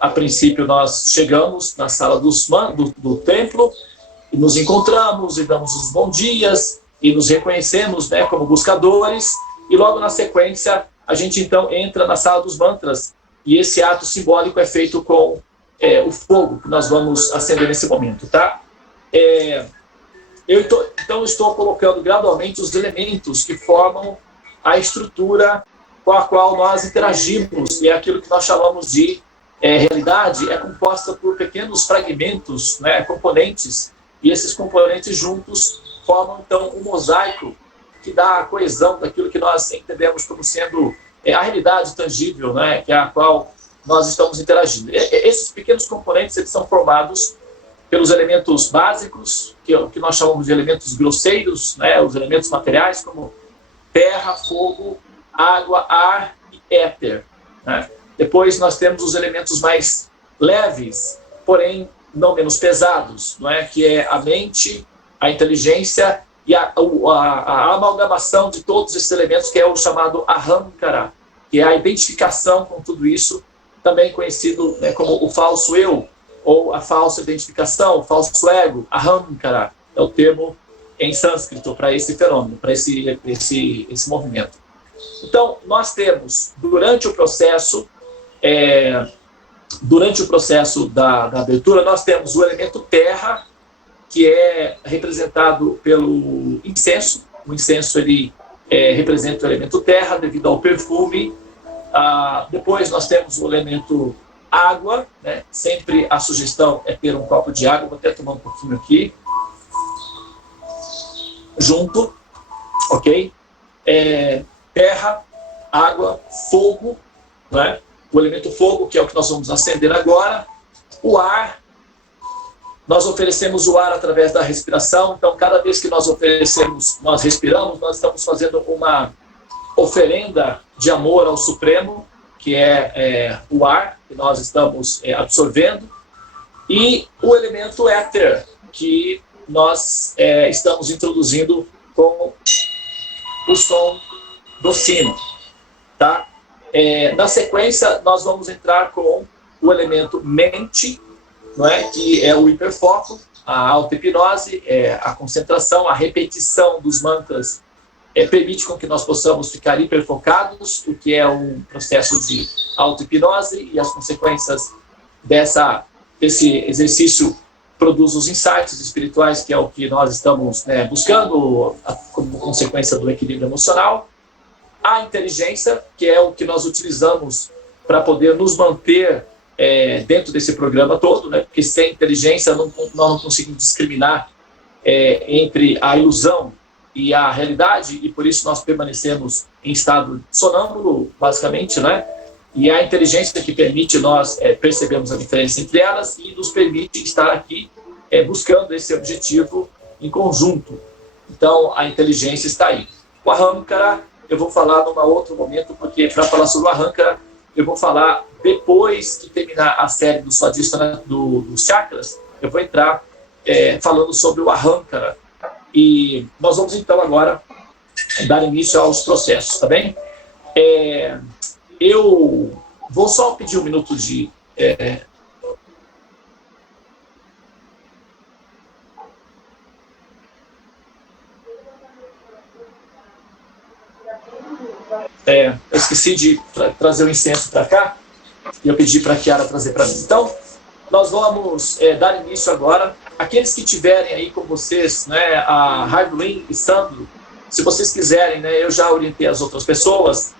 a princípio, nós chegamos na sala do templo, e nos encontramos e damos os bons dias, e nos reconhecemos, né, como buscadores, e logo na sequência, a gente então entra na sala dos mantras, e esse ato simbólico é feito com o fogo que nós vamos acender nesse momento, tá? Então, estou colocando gradualmente os elementos que formam a estrutura com a qual nós interagimos, e é aquilo que nós chamamos de realidade, é composta por pequenos fragmentos, né, componentes, e esses componentes juntos formam, então, um mosaico que dá a coesão daquilo que nós entendemos como sendo a realidade tangível, né, que é a qual nós estamos interagindo. Esses pequenos componentes, eles são formados pelos elementos básicos, que nós chamamos de elementos grosseiros, né, os elementos materiais, como terra, fogo, água, ar e éter, né? Depois nós temos os elementos mais leves, porém não menos pesados, não é? Que é a mente, a inteligência e a amalgamação de todos esses elementos, que é o chamado ahamkara, que é a identificação com tudo isso, também conhecido, né, como o falso eu, ou a falsa identificação, o falso ego. Ahamkara é o termo em sânscrito para esse fenômeno, para esse movimento. Então, nós temos, durante o processo da abertura, nós temos o elemento terra, que é representado pelo incenso. O incenso, ele representa o elemento terra devido ao perfume. Depois nós temos o elemento água, né? Sempre a sugestão é ter um copo de água. Vou até tomar um pouquinho aqui junto, ok? Terra, água, fogo, né? O elemento fogo, que é o que nós vamos acender agora. O ar, nós oferecemos o ar através da respiração. Então, cada vez que nós respiramos, nós estamos fazendo uma oferenda de amor ao Supremo, que é o ar que nós estamos absorvendo. E o elemento éter, que nós estamos introduzindo com o som do sino, tá? Na sequência, nós vamos entrar com o elemento mente, não é? Que é o hiperfoco, a auto-hipnose, a concentração, a repetição dos mantras permite com que nós possamos ficar hiperfocados, o que é um processo de auto-hipnose, e as consequências desse exercício produz os insights espirituais, que é o que nós estamos buscando como consequência do equilíbrio emocional. A inteligência, que é o que nós utilizamos para poder nos manter dentro desse programa todo, né? Porque sem inteligência nós não conseguimos discriminar entre a ilusão e a realidade, e por isso nós permanecemos em estado sonâmbulo, basicamente, né? E a inteligência que permite nós percebermos a diferença entre elas e nos permite estar aqui buscando esse objetivo em conjunto. Então, a inteligência está aí. O Ahamkara, eu vou falar num outro momento, porque para falar sobre o Ahamkara, eu vou falar depois que terminar a série do Swadhisthana dos chakras, eu vou entrar falando sobre o Ahamkara. E nós vamos então agora dar início aos processos, tá bem? Eu vou só pedir um minuto de... eu esqueci de trazer o incenso para cá, e eu pedi para a Chiara trazer para mim. Então, nós vamos dar início agora. Aqueles que tiverem aí com vocês, né, a Raivlin e Sandro, se vocês quiserem, né, eu já orientei as outras pessoas,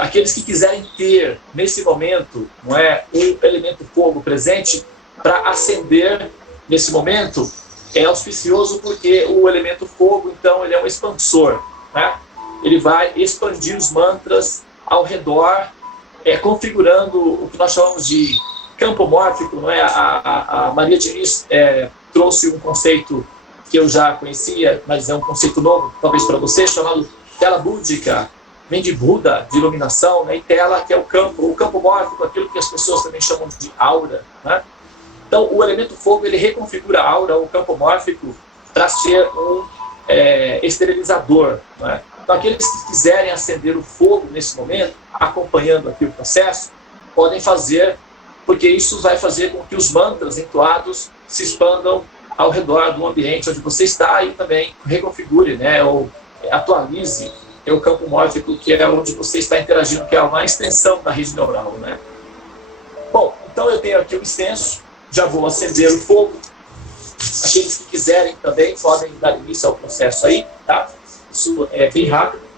aqueles que quiserem ter, nesse momento, não um elemento fogo presente para acender nesse momento, é auspicioso, porque o elemento fogo, então, ele é um expansor, né? Ele vai expandir os mantras ao redor, configurando o que nós chamamos de campo mórfico, não é? A Maria Diniz trouxe um conceito que eu já conhecia, mas é um conceito novo, talvez para você, chamado tela búdica, vem de Buda, de iluminação, né? E tela, que é o campo mórfico, aquilo que as pessoas também chamam de aura, né? Então, o elemento fogo, ele reconfigura a aura, o campo mórfico, para ser um esterilizador, né? Então, aqueles que quiserem acender o fogo nesse momento, acompanhando aqui o processo, podem fazer, porque isso vai fazer com que os mantras entoados se expandam ao redor do ambiente onde você está e também reconfigure, né, ou atualize o campo mórfico, que é onde você está interagindo, que é uma extensão da rede neural, né? Bom, então eu tenho aqui o incenso, já vou acender o fogo. Aqueles que quiserem também podem dar início ao processo aí, tá? Isso é bem rápido.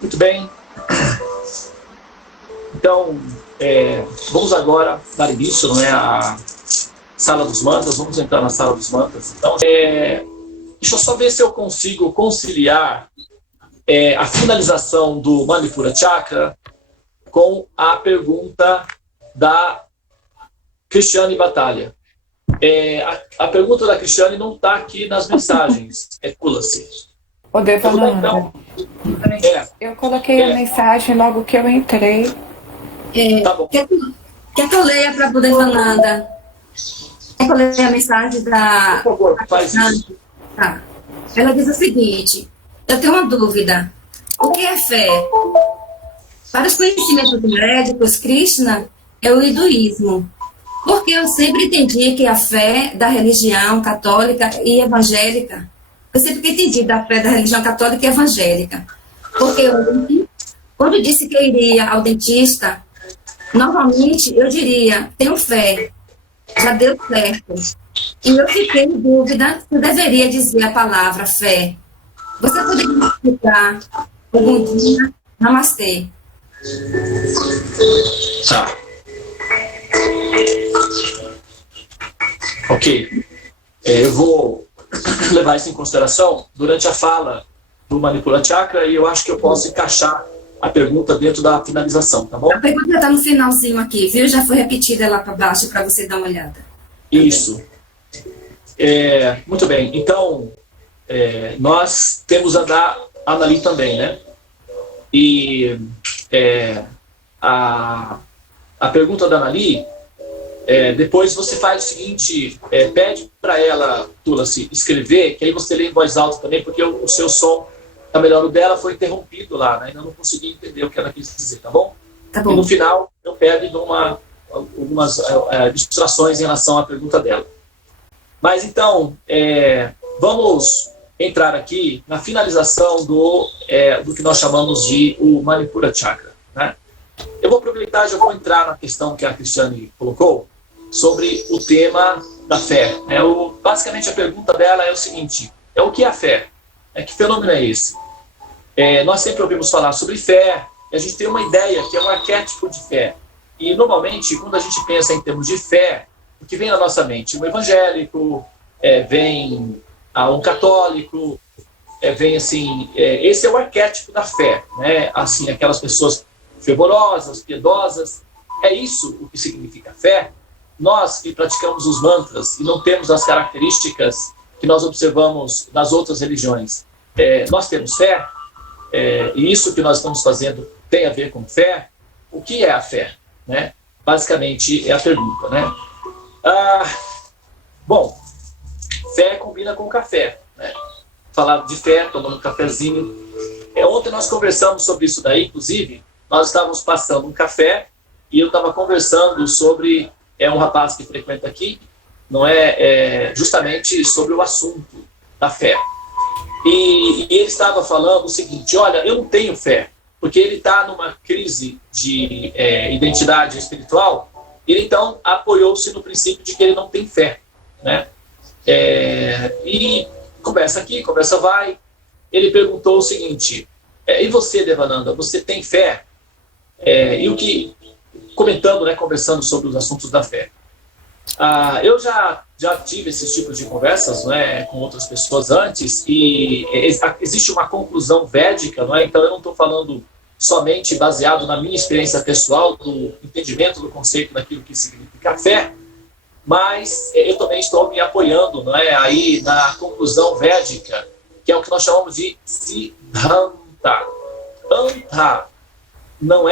Muito bem. Então, vamos agora dar início, não é, à Sala dos Mantras. Vamos entrar na Sala dos Mantras. Então, deixa eu só ver se eu consigo conciliar a finalização do Manipura Chakra com a pergunta da Cristiane Batalha. A pergunta da Cristiane não está aqui nas mensagens. Pula-se. Ô, Devananda, então, eu coloquei a mensagem logo que eu entrei. Tá bom. Quer que eu leia para a Devananda? Quer que eu leia a mensagem da... Por favor, faz isso. Tá. Ela diz o seguinte: eu tenho uma dúvida. O que é fé? Para os conhecimentos médicos, Krishna é o hinduísmo. Porque eu sempre entendi que a fé da religião católica e evangélica, eu sempre entendi da fé da religião católica e evangélica. Porque quando eu disse que eu iria ao dentista, normalmente eu diria, tenho fé, já deu certo. E eu fiquei em dúvida se eu deveria dizer a palavra fé. Você poderia me explicar algum dia? Namastê. Tá. Ok. Eu vou levar isso em consideração durante a fala do Manipura Chakra e eu acho que eu posso encaixar a pergunta dentro da finalização, tá bom? A pergunta está no finalzinho aqui, viu? Já foi repetida lá para baixo para você dar uma olhada. Isso. Muito bem. Então, nós temos a da Anali também, né? E a pergunta da Anali, depois você faz o seguinte, pede para ela, Tulasi, escrever, que aí você lê em voz alta também, porque o seu som tá melhor. O dela foi interrompido lá, né? Ainda não consegui entender o que ela quis dizer, tá bom? Tá bom. E no final eu pego algumas ilustrações em relação à pergunta dela. Mas então, vamos entrar aqui na finalização do que nós chamamos de o Manipura Chakra, né? Eu vou aproveitar, já vou entrar na questão que a Cristiane colocou sobre o tema da fé. Basicamente, a pergunta dela é o seguinte: o que é a fé? Que fenômeno é esse? Nós sempre ouvimos falar sobre fé, e a gente tem uma ideia que é um arquétipo de fé. E, normalmente, quando a gente pensa em termos de fé, o que vem na nossa mente? Um evangélico, vem um católico, vem assim... esse é o arquétipo da fé, né? Assim, aquelas pessoas fervorosas, piedosas. É isso o que significa fé. Nós que praticamos os mantras e não temos as características que nós observamos nas outras religiões, nós temos fé, e isso que nós estamos fazendo tem a ver com fé. O que é a fé? Né? Basicamente é a pergunta, né? Bom, fé combina com café, né? Falar de fé, tomando um cafezinho. Ontem nós conversamos sobre isso daí, inclusive, nós estávamos passando um café e eu estava conversando sobre um rapaz que frequenta aqui, não justamente sobre o assunto da fé. E ele estava falando o seguinte: olha, eu não tenho fé, porque ele está numa crise de identidade espiritual. Ele então apoiou-se no princípio de que ele não tem fé, né? E conversa aqui, conversa vai. Ele perguntou o seguinte: e você, Devananda, você tem fé? E o que, comentando, né, conversando sobre os assuntos da fé. Eu já tive esses tipos de conversas, né, com outras pessoas antes, e existe uma conclusão védica, não é? Então eu não estou falando somente baseado na minha experiência pessoal, do entendimento do conceito daquilo que significa fé, mas eu também estou me apoiando, não é, aí na conclusão védica, que é o que nós chamamos de Siddhanta. Anta não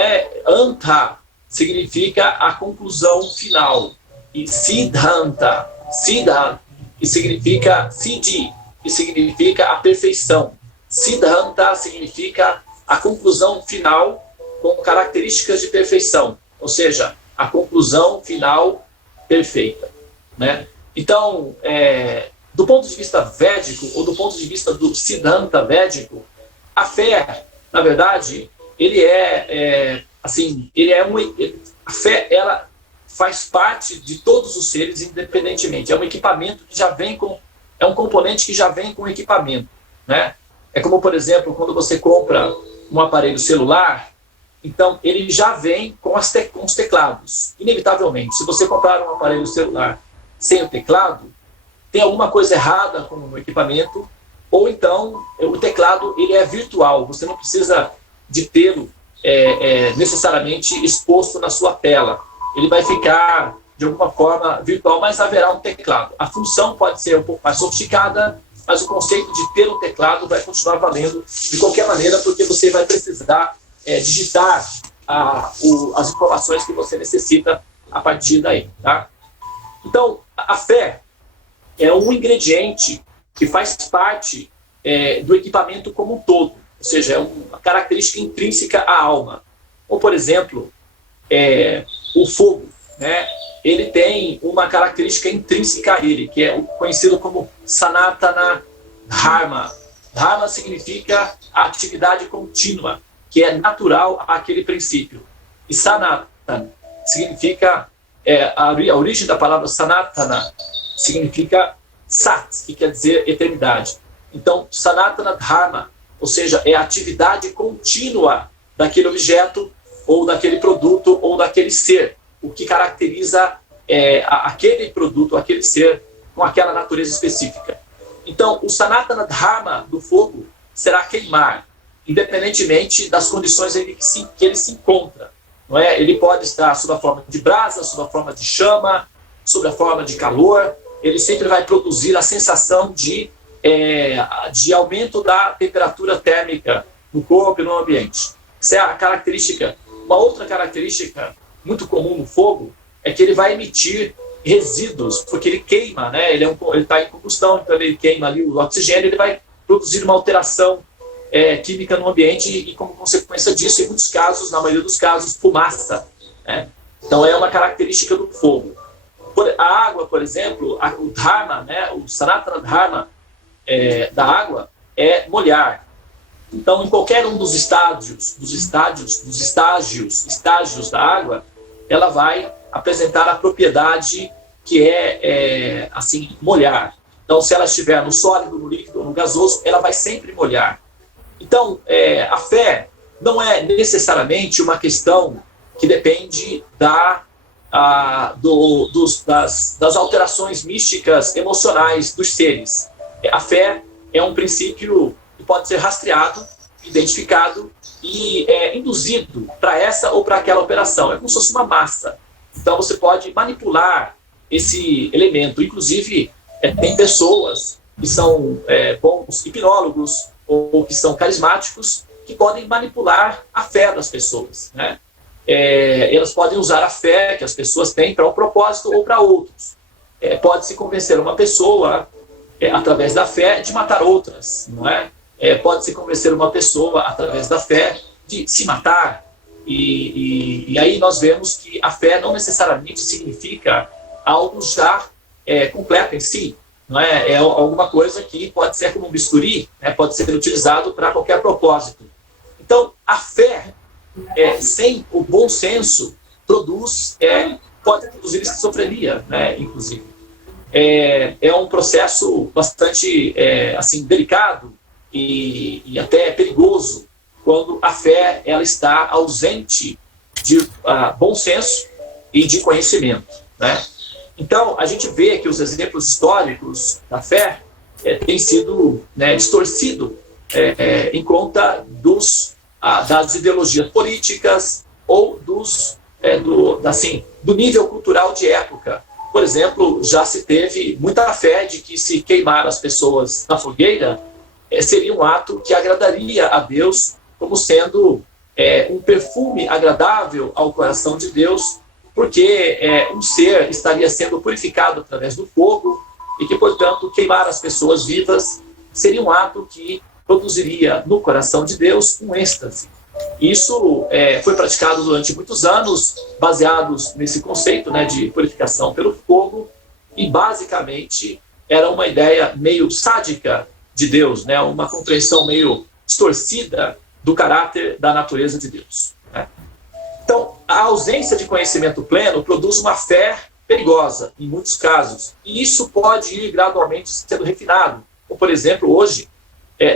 Anta significa a conclusão final, e Siddhanta, Siddha, que significa Siddhi, que significa a perfeição. Siddhanta significa a conclusão final com características de perfeição, ou seja, a conclusão final perfeita, né? Então, do ponto de vista védico, ou do ponto de vista do Siddhanta védico, a fé, na verdade, a fé, ela faz parte de todos os seres independentemente. É um equipamento que já vem com... É um componente que já vem com equipamento, né? É como, por exemplo, quando você compra um aparelho celular, então ele já vem com os teclados. Inevitavelmente, se você comprar um aparelho celular sem o teclado, tem alguma coisa errada com o equipamento, ou então o teclado ele é virtual, você não precisa de tê-lo necessariamente exposto na sua tela. Ele vai ficar, de alguma forma, virtual, mas haverá um teclado. A função pode ser um pouco mais sofisticada, mas o conceito de ter um teclado vai continuar valendo de qualquer maneira, porque você vai precisar digitar as informações que você necessita a partir daí. Tá? Então, a fé é um ingrediente que faz parte do equipamento como um todo, ou seja, é uma característica intrínseca à alma. Ou, por exemplo, o fogo, né? Ele tem uma característica intrínseca a ele, que é conhecido como Sanatana Dharma. Dharma significa a atividade contínua, que é natural àquele princípio. E Sanatana significa, a origem da palavra Sanatana significa Sat, que quer dizer eternidade. Então, Sanatana Dharma, ou seja, é a atividade contínua daquele objeto, ou daquele produto, ou daquele ser, o que caracteriza aquele produto, aquele ser, com aquela natureza específica. Então, o Sanatana Dharma do fogo será queimar, independentemente das condições em que ele se encontra. Não é? Ele pode estar sob a forma de brasa, sob a forma de chama, sob a forma de calor. Ele sempre vai produzir a sensação de aumento da temperatura térmica no corpo e no ambiente. Essa é a característica. Uma outra característica muito comum no fogo é que ele vai emitir resíduos, porque ele queima, né? Ele está em combustão, então ele queima ali o oxigênio, ele vai produzir uma alteração química no ambiente e, como consequência disso, em muitos casos, na maioria dos casos, fumaça, né? Então é uma característica do fogo. A água, por exemplo, o Dharma, né? O Sanatana Dharma da água é molhar. Então, em qualquer um dos estágios da água, ela vai apresentar a propriedade que é assim, molhar. Então, se ela estiver no sólido, no líquido ou no gasoso, ela vai sempre molhar. Então, a fé não é necessariamente uma questão que depende das alterações místicas emocionais dos seres. A fé é um princípio que pode ser rastreado, identificado e induzido para essa ou para aquela operação. É como se fosse uma massa. Então você pode manipular esse elemento. Inclusive, tem pessoas que são bons hipnólogos ou que são carismáticos que podem manipular a fé das pessoas, né? Elas podem usar a fé que as pessoas têm para um propósito ou para outros. Pode-se convencer uma pessoa, através da fé, de matar outras, não é? Pode-se convencer uma pessoa, através da fé, de se matar. E aí nós vemos que a fé não necessariamente significa algo já completo em si. Não é alguma coisa que pode ser como um bisturi, né? Pode ser utilizado para qualquer propósito. Então, a fé, sem o bom senso, pode produzir esquizofrenia, né? Inclusive. É um processo bastante assim, delicado e até perigoso quando a fé ela está ausente de bom senso e de conhecimento, né? Então, a gente vê que os exemplos históricos da fé têm sido, né, distorcidos em conta das ideologias políticas ou do nível cultural de época. Por exemplo, já se teve muita fé de que se queimar as pessoas na fogueira seria um ato que agradaria a Deus, como sendo um perfume agradável ao coração de Deus, porque um ser estaria sendo purificado através do fogo e que, portanto, queimar as pessoas vivas seria um ato que produziria no coração de Deus um êxtase. Isso foi praticado durante muitos anos, baseados nesse conceito, né, de purificação pelo fogo, e basicamente era uma ideia meio sádica de Deus, né, uma compreensão meio distorcida do caráter da natureza de Deus, né? Então, a ausência de conhecimento pleno produz uma fé perigosa, em muitos casos, e isso pode ir gradualmente sendo refinado. Como, por exemplo, hoje,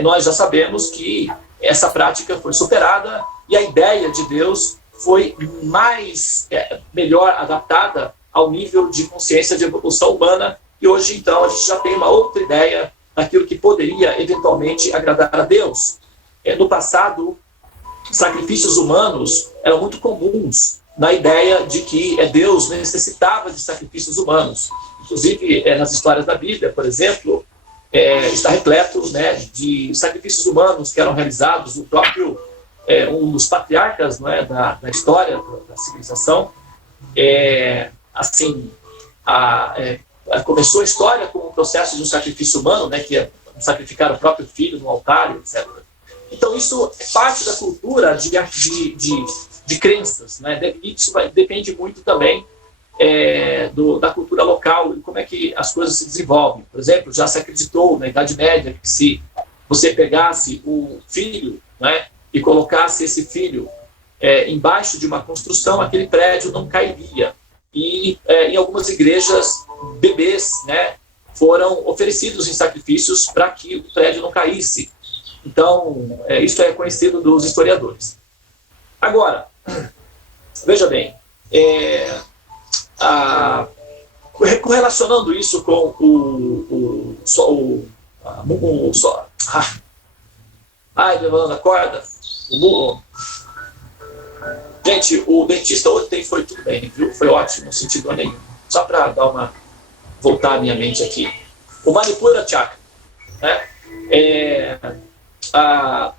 nós já sabemos que essa prática foi superada e a ideia de Deus foi melhor adaptada ao nível de consciência de evolução humana, e hoje, então, a gente já tem uma outra ideia daquilo que poderia, eventualmente, agradar a Deus. No passado, sacrifícios humanos eram muito comuns na ideia de que Deus necessitava de sacrifícios humanos. Inclusive, nas histórias da Bíblia, por exemplo, está repleto, né, de sacrifícios humanos que eram realizados. O próprio, um dos patriarcas, não é, da história da civilização, começou a história com o processo de um sacrifício humano, né, que é sacrificar o próprio filho no altar, etc. Então, isso é parte da cultura de crenças, né? E isso depende muito também da cultura local e como é que as coisas se desenvolvem. Por exemplo, já se acreditou na Idade Média que se você pegasse o filho, né, e colocasse esse filho embaixo de uma construção, aquele prédio não cairia. E em algumas igrejas, bebês, né, foram oferecidos em sacrifícios para que o prédio não caísse. Então, isso é conhecido dos historiadores. Agora, veja bem, correlacionando isso com levando a corda, gente, o dentista ontem foi tudo bem, viu? Foi ótimo, não senti dor nenhum. Só para voltar a minha mente aqui. O Manipura Chakra, né?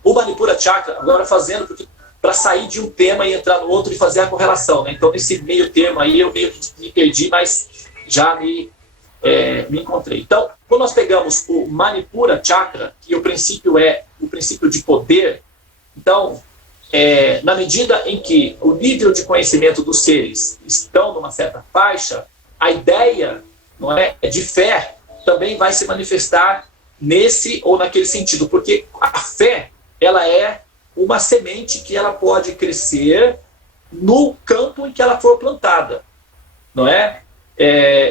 O Manipura Chakra, agora fazendo para sair de um tema e entrar no outro e fazer a correlação, né? Então, nesse meio termo aí, eu meio que me perdi, mas já me encontrei. Então, quando nós pegamos o Manipura Chakra, que o princípio é o princípio de poder, então, na medida em que o nível de conhecimento dos seres estão numa certa faixa, a ideia, não é, de fé também vai se manifestar nesse ou naquele sentido, porque a fé ela é uma semente que ela pode crescer no campo em que ela for plantada, não é?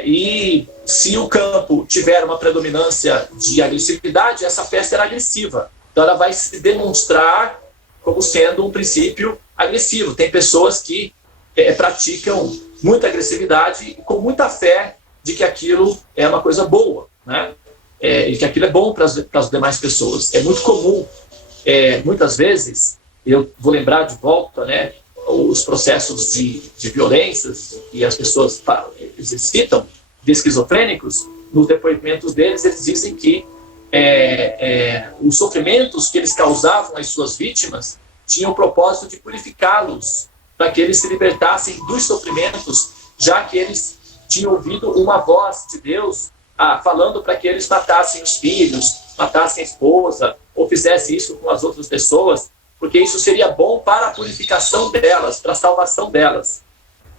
E se o campo tiver uma predominância de agressividade, essa fé será agressiva. Então ela vai se demonstrar como sendo um princípio agressivo. Tem pessoas que praticam muita agressividade com muita fé de que aquilo é uma coisa boa, né? E que aquilo é bom para as demais pessoas. É muito comum, muitas vezes, eu vou lembrar de volta, né, os processos de violências que as pessoas exercitam, de esquizofrênicos, nos depoimentos deles, eles dizem que os sofrimentos que eles causavam às suas vítimas tinham o propósito de purificá-los, para que eles se libertassem dos sofrimentos, já que eles tinham ouvido uma voz de Deus falando para que eles matassem os filhos, matassem a esposa, ou fizessem isso com as outras pessoas, porque isso seria bom para a purificação delas, para a salvação delas.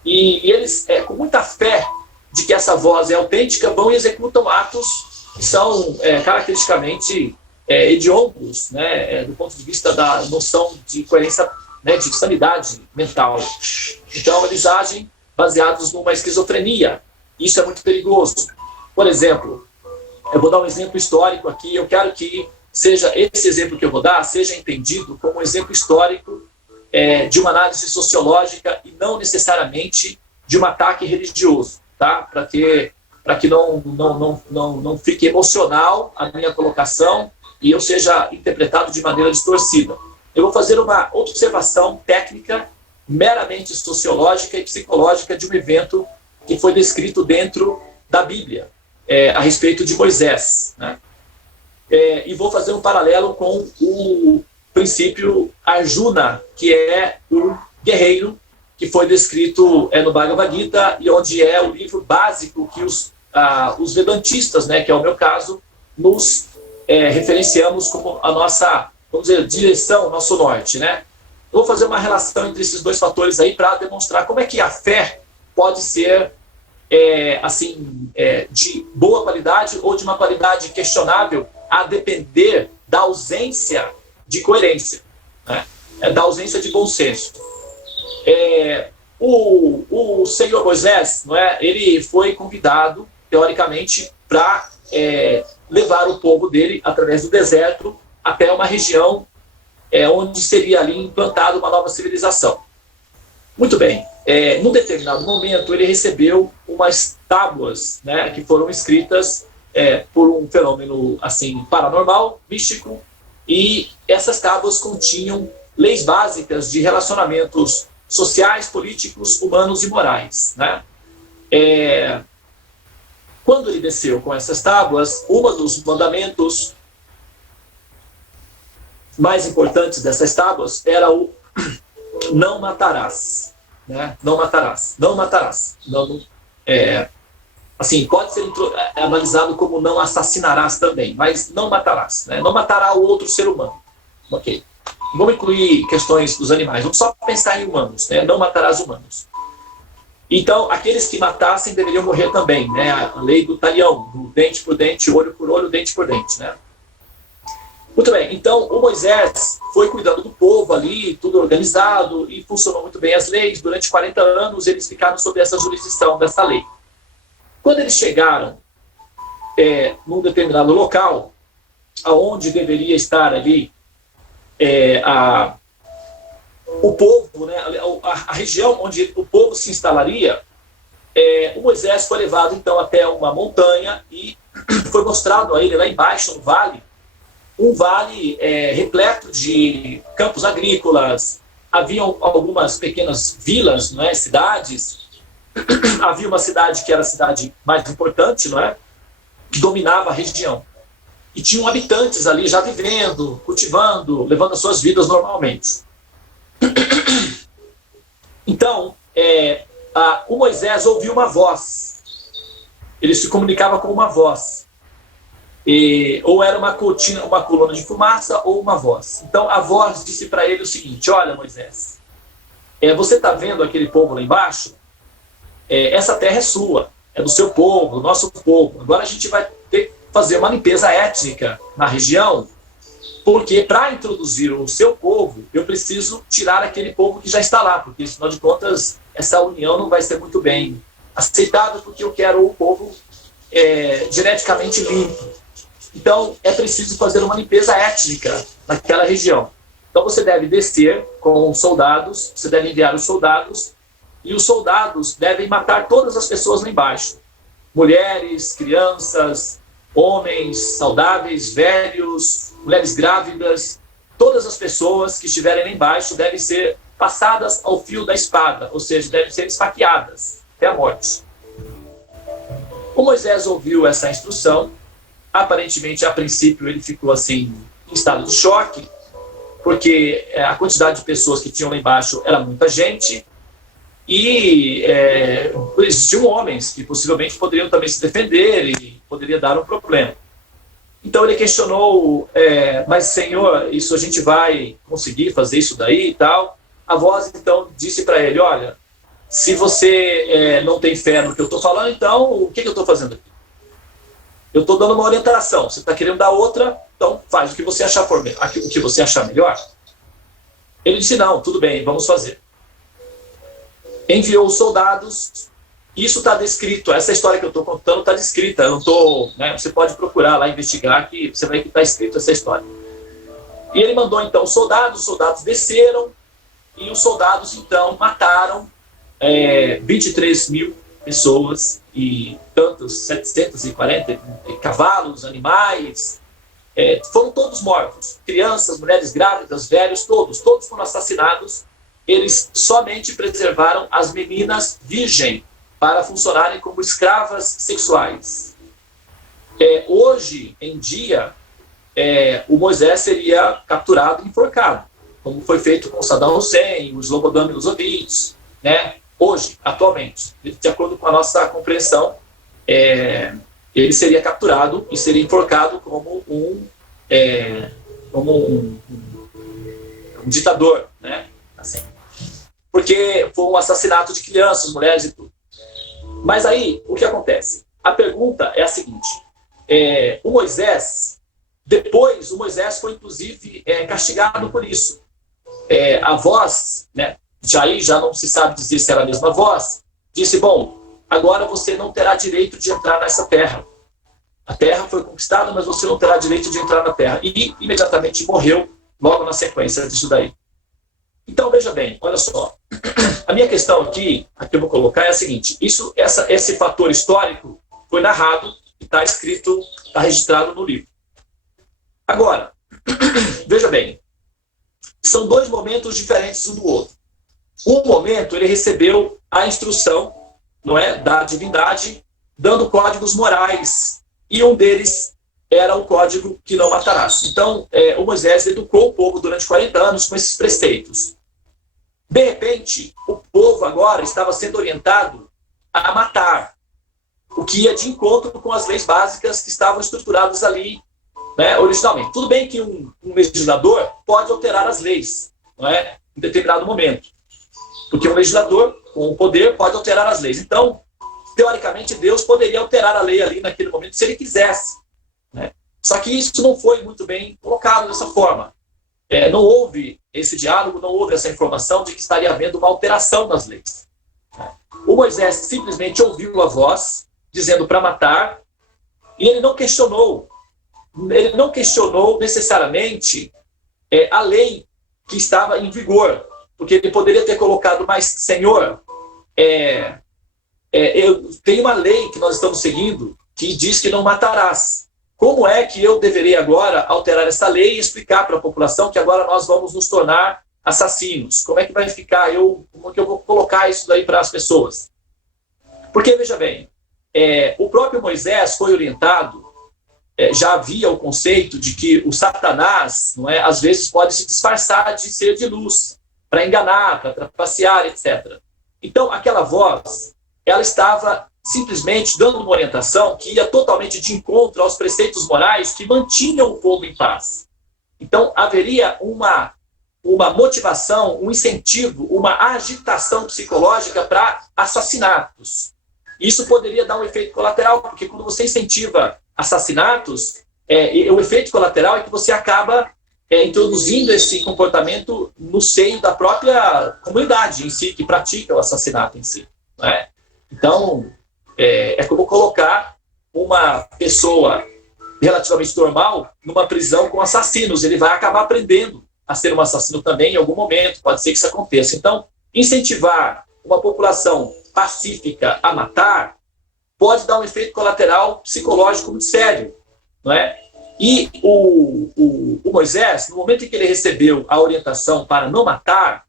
E eles, com muita fé de que essa voz é autêntica, vão e executam atos que são caracteristicamente hediondos, né, do ponto de vista da noção de coerência, né, de sanidade mental. Então, eles agem baseados numa esquizofrenia. Isso é muito perigoso. Por exemplo, eu vou dar um exemplo histórico aqui, eu quero que esse exemplo que eu vou dar seja entendido como um exemplo histórico de uma análise sociológica e não necessariamente de um ataque religioso, tá? Para que não fique emocional a minha colocação e eu seja interpretado de maneira distorcida. Eu vou fazer uma observação técnica meramente sociológica e psicológica de um evento que foi descrito dentro da Bíblia, a respeito de Moisés, né? E vou fazer um paralelo com o princípio Arjuna, que é o guerreiro que foi descrito no Bhagavad Gita, e onde é o livro básico que os vedantistas, né, que é o meu caso, nos referenciamos como a nossa, vamos dizer, direção, nosso norte, né? Eu vou fazer uma relação entre esses dois fatores aí para demonstrar como é que a fé pode ser de boa qualidade ou de uma qualidade questionável, a depender da ausência de coerência, né? Da ausência de bom senso. O senhor Moisés, não é? Ele foi convidado, teoricamente, para levar o povo dele através do deserto até uma região onde seria ali implantada uma nova civilização. Muito bem, num determinado momento ele recebeu umas tábuas, né, que foram escritas por um fenômeno assim paranormal, místico, e essas tábuas continham leis básicas de relacionamentos sociais, políticos, humanos e morais, né? Quando ele desceu com essas tábuas, um dos mandamentos mais importantes dessas tábuas era o não matarás, né? Não matarás, não matarás. Assim, pode ser analisado como não assassinarás também, mas não matarás, né? Não matará o outro ser humano. Ok. Vamos incluir questões dos animais, vamos só pensar em humanos, né? Não matarás humanos. Então, aqueles que matassem deveriam morrer também, né? A lei do talião, do dente por dente, olho por olho, dente por dente, né? Muito bem, então o Moisés foi cuidando do povo ali, tudo organizado, e funcionou muito bem as leis. Durante 40 anos eles ficaram sob essa jurisdição dessa lei. Quando eles chegaram num determinado local, aonde deveria estar ali o povo, né, a região onde o povo se instalaria, o Moisés foi levado então até uma montanha e foi mostrado a ele lá embaixo, no vale, um vale repleto de campos agrícolas. Haviam algumas pequenas vilas, não é, cidades. Havia uma cidade que era a cidade mais importante, não é, que dominava a região. E tinham habitantes ali já vivendo, cultivando, levando as suas vidas normalmente. Então, o Moisés ouviu uma voz. Ele se comunicava com uma voz. Ou era uma coluna de fumaça ou uma voz. Então, a voz disse para ele o seguinte: olha, Moisés, você está vendo aquele povo lá embaixo? Essa terra é sua, é do seu povo, do nosso povo. Agora a gente vai ter que fazer uma limpeza étnica na região, Porque para introduzir o seu povo, eu preciso tirar aquele povo que já está lá, porque, afinal de contas, essa união não vai ser muito bem aceitada, porque eu quero o povo geneticamente limpo. Então, é preciso fazer uma limpeza étnica naquela região. Então, você deve descer com os soldados, você deve enviar os soldados, e os soldados devem matar todas as pessoas lá embaixo. Mulheres, crianças, homens saudáveis, velhos, mulheres grávidas, todas as pessoas que estiverem lá embaixo devem ser passadas ao fio da espada, ou seja, devem ser esfaqueadas até a morte. O Moisés ouviu essa instrução. Aparentemente, a princípio, ele ficou assim, em estado de choque, porque a quantidade de pessoas que tinham lá embaixo era muita gente, e existiam homens que possivelmente poderiam também se defender e poderia dar um problema. Então ele questionou, mas Senhor, isso a gente vai conseguir fazer isso daí e tal? A voz então disse para ele, olha, se você não tem fé no que eu estou falando, então o que eu estou fazendo aqui? Eu estou dando uma orientação, você está querendo dar outra, então faz o que você achar o que você achar melhor. Ele disse, não, tudo bem, vamos fazer. Enviou os soldados, isso está descrito, essa história que eu estou contando está descrita, eu não estou, você pode procurar lá, investigar, que você vai ver que está escrito essa história. E ele mandou então os soldados desceram, e os soldados então mataram 23 mil pessoas, e tantos, 740 cavalos, animais, foram todos mortos, crianças, mulheres grávidas, velhos, todos foram assassinados. Eles somente preservaram as meninas virgens para funcionarem como escravas sexuais. Hoje em dia, o Moisés seria capturado e enforcado, como foi feito com Saddam Hussein, o Slobodan Milosevic, hoje, atualmente, de acordo com a nossa compreensão, ele seria capturado e seria enforcado como um ditador, assim. Porque foi um assassinato de crianças, mulheres e tudo. Mas aí, o que acontece? A pergunta é a seguinte, depois o Moisés foi inclusive castigado por isso. A voz, já não se sabe dizer se era a mesma voz, disse, bom, agora você não terá direito de entrar nessa terra. A terra foi conquistada, mas você não terá direito de entrar na terra. E imediatamente morreu logo na sequência disso daí. Então, veja bem, olha só. A minha questão aqui eu vou colocar é a seguinte, esse fator histórico foi narrado e está escrito, está registrado no livro. Agora, veja bem, são dois momentos diferentes um do outro. Um momento, ele recebeu a instrução, da divindade, dando códigos morais, e um deles era o código que não matarás. Então, o Moisés educou o povo durante 40 anos com esses preceitos. De repente, o povo agora estava sendo orientado a matar, o que ia de encontro com as leis básicas que estavam estruturadas ali, originalmente. Tudo bem que um legislador pode alterar as leis, em determinado momento, porque um legislador com o poder pode alterar as leis. Então, teoricamente, Deus poderia alterar a lei ali naquele momento se ele quisesse. Só que isso não foi muito bem colocado dessa forma. Não houve esse diálogo, não houve essa informação de que estaria havendo uma alteração nas leis. O Moisés simplesmente ouviu a voz, dizendo para matar, e ele não questionou necessariamente a lei que estava em vigor, porque ele poderia ter colocado, mas, Senhor, tem uma lei que nós estamos seguindo que diz que não matarás. Como é que eu deveria agora alterar essa lei e explicar para a população que agora nós vamos nos tornar assassinos? Como é que vai ficar? Como é que eu vou colocar isso daí para as pessoas? Porque, veja bem, o próprio Moisés foi orientado, já havia o conceito de que o Satanás, às vezes pode se disfarçar de ser de luz, para enganar, para trapacear, etc. Então, aquela voz, ela estava simplesmente dando uma orientação que ia totalmente de encontro aos preceitos morais que mantinham o povo em paz. Então, haveria uma motivação, um incentivo, uma agitação psicológica para assassinatos. Isso poderia dar um efeito colateral, porque quando você incentiva assassinatos, o efeito colateral é que você acaba introduzindo esse comportamento no seio da própria comunidade em si, que pratica o assassinato em si. Né? Então, é como colocar uma pessoa relativamente normal numa prisão com assassinos. Ele vai acabar aprendendo a ser um assassino também em algum momento, pode ser que isso aconteça. Então, incentivar uma população pacífica a matar pode dar um efeito colateral psicológico muito sério, não é? E o Moisés, no momento em que ele recebeu a orientação para não matar,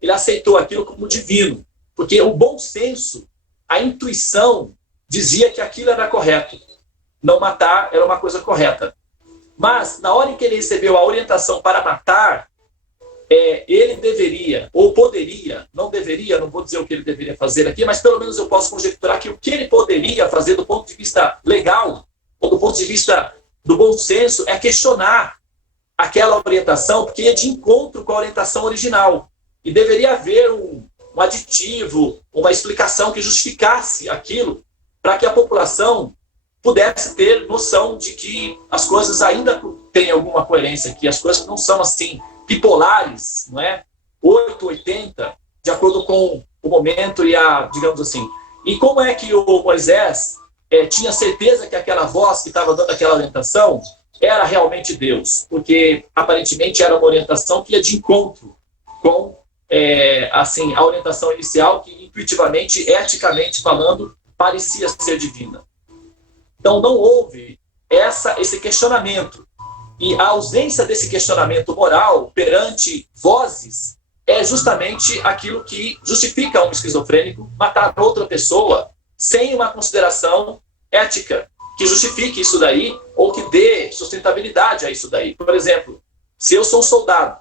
ele aceitou aquilo como divino, porque o bom senso, a intuição, dizia que aquilo era correto. Não matar era uma coisa correta. Mas, na hora em que ele recebeu a orientação para matar, ele deveria, ou poderia, não vou dizer o que ele deveria fazer aqui, mas pelo menos eu posso conjecturar que o que ele poderia fazer do ponto de vista legal, ou do ponto de vista do bom senso, é questionar aquela orientação, porque ia de encontro com a orientação original. E deveria haver um aditivo, uma explicação que justificasse aquilo, para que a população pudesse ter noção de que as coisas ainda têm alguma coerência, que as coisas não são assim bipolares, não é? 880, de acordo com o momento e digamos assim. E como é que o Moisés tinha certeza que aquela voz que estava dando aquela orientação era realmente Deus? Porque aparentemente era uma orientação que ia de encontro com assim, a orientação inicial, que intuitivamente, eticamente falando, parecia ser divina. Então não houve esse questionamento. E a ausência desse questionamento moral perante vozes é justamente aquilo que justifica um esquizofrênico matar outra pessoa sem uma consideração ética que justifique isso daí ou que dê sustentabilidade a isso daí. Por exemplo, se eu sou um soldado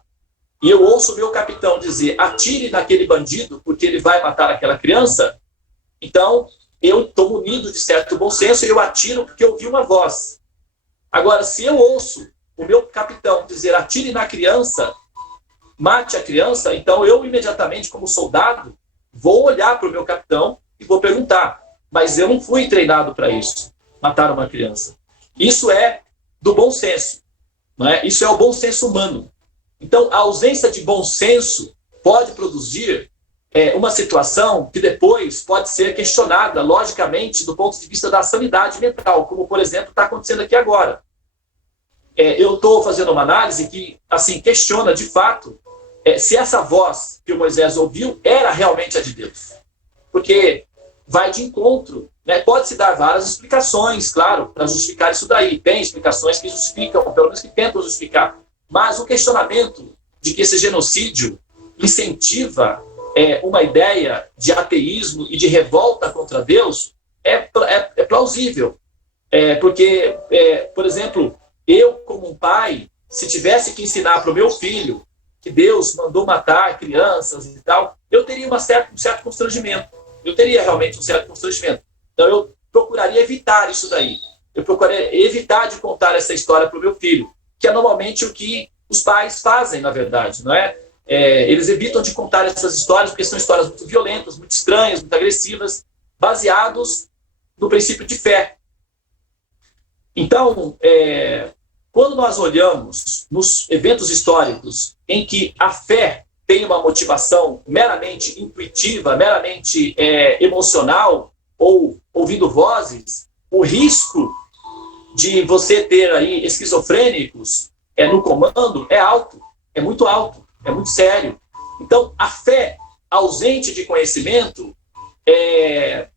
e eu ouço o meu capitão dizer atire naquele bandido porque ele vai matar aquela criança, então eu estou munido de certo bom senso e eu atiro porque eu ouvi uma voz. Agora, se eu ouço o meu capitão dizer atire na criança, mate a criança, então eu imediatamente, como soldado, vou olhar para o meu capitão e vou perguntar, mas eu não fui treinado para isso, matar uma criança. Isso é do bom senso, não é? Isso é o bom senso humano. Então, a ausência de bom senso pode produzir uma situação que depois pode ser questionada, logicamente, do ponto de vista da sanidade mental, como, por exemplo, está acontecendo aqui agora. Eu estou fazendo uma análise que assim, questiona, de fato, se essa voz que o Moisés ouviu era realmente a de Deus. Porque vai de encontro, né? Pode-se dar várias explicações, claro, para justificar isso daí. Tem explicações que justificam, ou pelo menos que tentam justificar. Mas o questionamento de que esse genocídio incentiva uma ideia de ateísmo e de revolta contra Deus é plausível. Porque, por exemplo, eu, como um pai, se tivesse que ensinar para o meu filho que Deus mandou matar crianças e tal, eu teria um certo constrangimento. Eu teria realmente um certo constrangimento. Então, eu procuraria evitar isso daí. Eu procuraria evitar de contar essa história para o meu filho, que é normalmente o que os pais fazem, na verdade, não é? Eles evitam de contar essas histórias porque são histórias muito violentas, muito estranhas, muito agressivas, baseados no princípio de fé. Então, quando nós olhamos nos eventos históricos em que a fé tem uma motivação meramente intuitiva, meramente emocional, ou ouvindo vozes, o risco de você ter aí esquizofrênicos no comando é alto, é muito alto, é muito sério. Então, a fé ausente de conhecimento é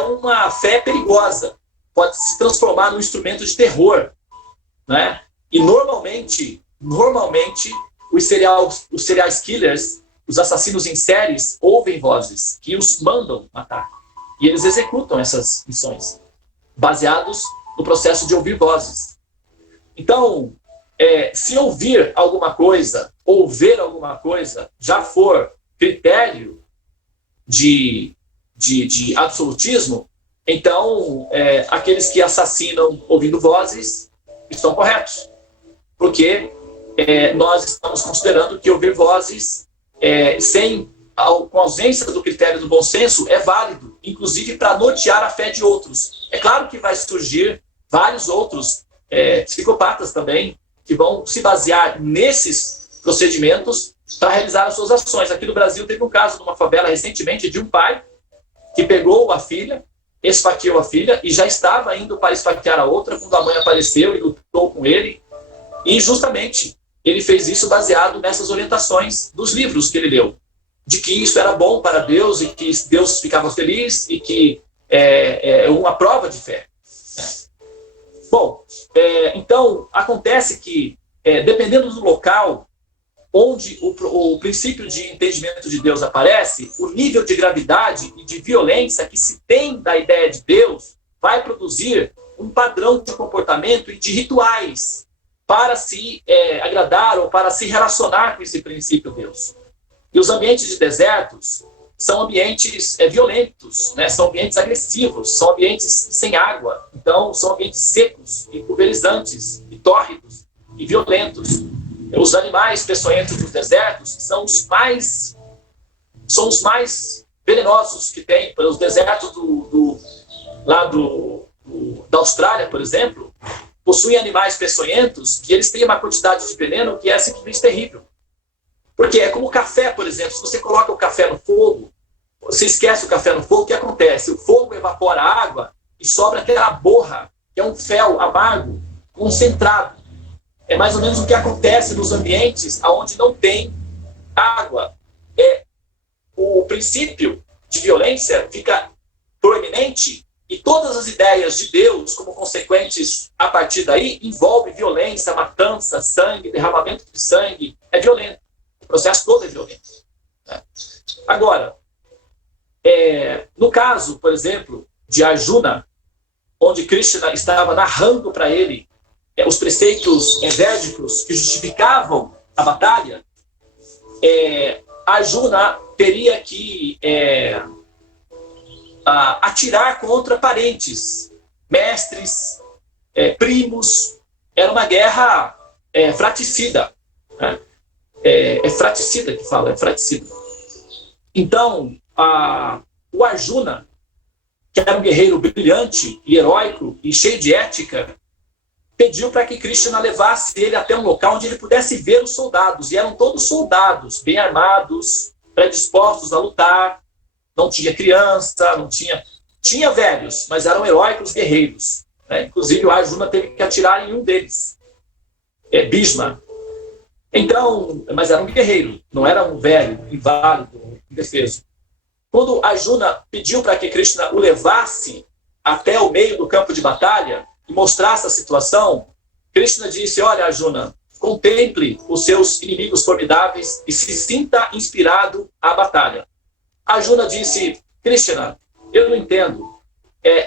uma fé perigosa, pode se transformar num instrumento de terror, né? E normalmente os serial killers, os assassinos em séries, ouvem vozes que os mandam matar. E eles executam essas missões, baseados no processo de ouvir vozes. Então, se ouvir alguma coisa, ou ver alguma coisa, já for critério de absolutismo, então, aqueles que assassinam ouvindo vozes estão corretos. Porque nós estamos considerando que ouvir vozes com ausência do critério do bom senso é válido, inclusive para nortear a fé de outros. É claro que vai surgir vários outros psicopatas também, que vão se basear nesses procedimentos para realizar as suas ações. Aqui no Brasil teve um caso de uma favela recentemente de um pai que pegou a filha, esfaqueou a filha e já estava indo para esfaquear a outra quando a mãe apareceu e lutou com ele. E justamente ele fez isso baseado nessas orientações dos livros que ele leu, de que isso era bom para Deus e que Deus ficava feliz e que é uma prova de fé. Bom, então acontece que, dependendo do local onde o princípio de entendimento de Deus aparece, o nível de gravidade e de violência que se tem da ideia de Deus vai produzir um padrão de comportamento e de rituais para se agradar ou para se relacionar com esse princípio Deus. E os ambientes de desertos são ambientes violentos, né? São ambientes agressivos, são ambientes sem água, então são ambientes secos e pulverizantes, e tórridos e violentos. Os animais peçonhentos dos desertos são os mais venenosos que tem. Os desertos da Austrália, por exemplo, possuem animais peçonhentos que eles têm uma quantidade de veneno que é simplesmente terrível. Porque é como o café, por exemplo. Se você coloca o café no fogo, você esquece o café no fogo, o que acontece? O fogo evapora a água e sobra aquela borra, que é um fel amargo, concentrado. É mais ou menos o que acontece nos ambientes onde não tem água. O princípio de violência fica proeminente e todas as ideias de Deus, como consequentes a partir daí, envolvem violência, matança, sangue, derramamento de sangue. É violento. O processo todo é violento. Né? Agora, no caso, por exemplo, de Arjuna, onde Krishna estava narrando para ele os preceitos védicos que justificavam a batalha, Arjuna teria que atirar contra parentes, mestres, primos. Era uma guerra fratricida. Né? É fratricida que fala, é fratricida. Então, o Arjuna, que era um guerreiro brilhante e heróico e cheio de ética, pediu para que Krishna levasse ele até um local onde ele pudesse ver os soldados. E eram todos soldados, bem armados, predispostos a lutar. Não tinha criança, não tinha... Tinha velhos, mas eram heróicos guerreiros. Né? Inclusive, o Arjuna teve que atirar em um deles. Bhishma. Então, mas era um guerreiro, não era um velho, inválido, indefeso. Quando Arjuna pediu para que Krishna o levasse até o meio do campo de batalha e mostrasse a situação, Krishna disse: olha, Arjuna, contemple os seus inimigos formidáveis e se sinta inspirado à batalha. Arjuna disse: Krishna, eu não entendo.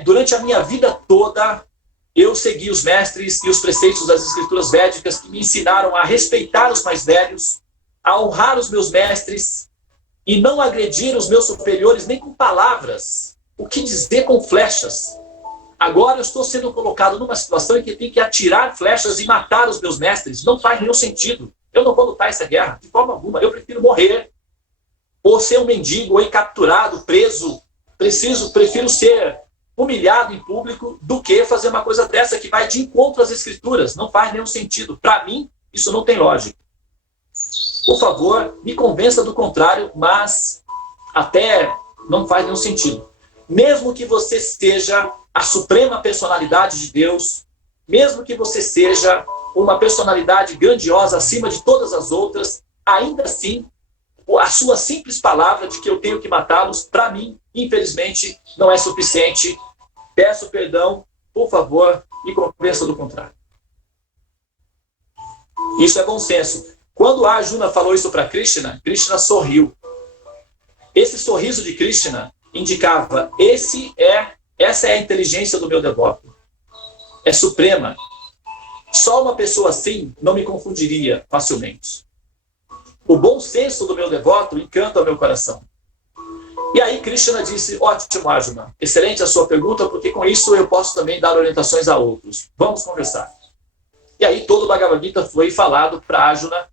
Durante a minha vida toda, eu segui os mestres e os preceitos das escrituras védicas que me ensinaram a respeitar os mais velhos, a honrar os meus mestres e não agredir os meus superiores nem com palavras. O que dizer com flechas? Agora eu estou sendo colocado numa situação em que tenho que atirar flechas e matar os meus mestres. Não faz nenhum sentido. Eu não vou lutar essa guerra, de forma alguma. Eu prefiro morrer, ou ser um mendigo, ou ir capturado, preso. Prefiro ser humilhado em público do que fazer uma coisa dessa que vai de encontro às escrituras. Não faz nenhum sentido. Para mim, isso não tem lógica. Por favor, me convença do contrário, mas até não faz nenhum sentido. Mesmo que você seja a suprema personalidade de Deus, mesmo que você seja uma personalidade grandiosa acima de todas as outras, ainda assim, a sua simples palavra de que eu tenho que matá-los, para mim, infelizmente, não é suficiente. Peço perdão, por favor, me convença do contrário. Isso é bom senso. Quando Arjuna falou isso para Krishna, Krishna sorriu. Esse sorriso de Krishna indicava: essa é a inteligência do meu devoto. É suprema. Só uma pessoa assim não me confundiria facilmente. O bom senso do meu devoto encanta o meu coração. E aí Krishna disse: ótimo, Arjuna, excelente a sua pergunta, porque com isso eu posso também dar orientações a outros. Vamos conversar. E aí todo o Bhagavad Gita foi falado para Arjuna,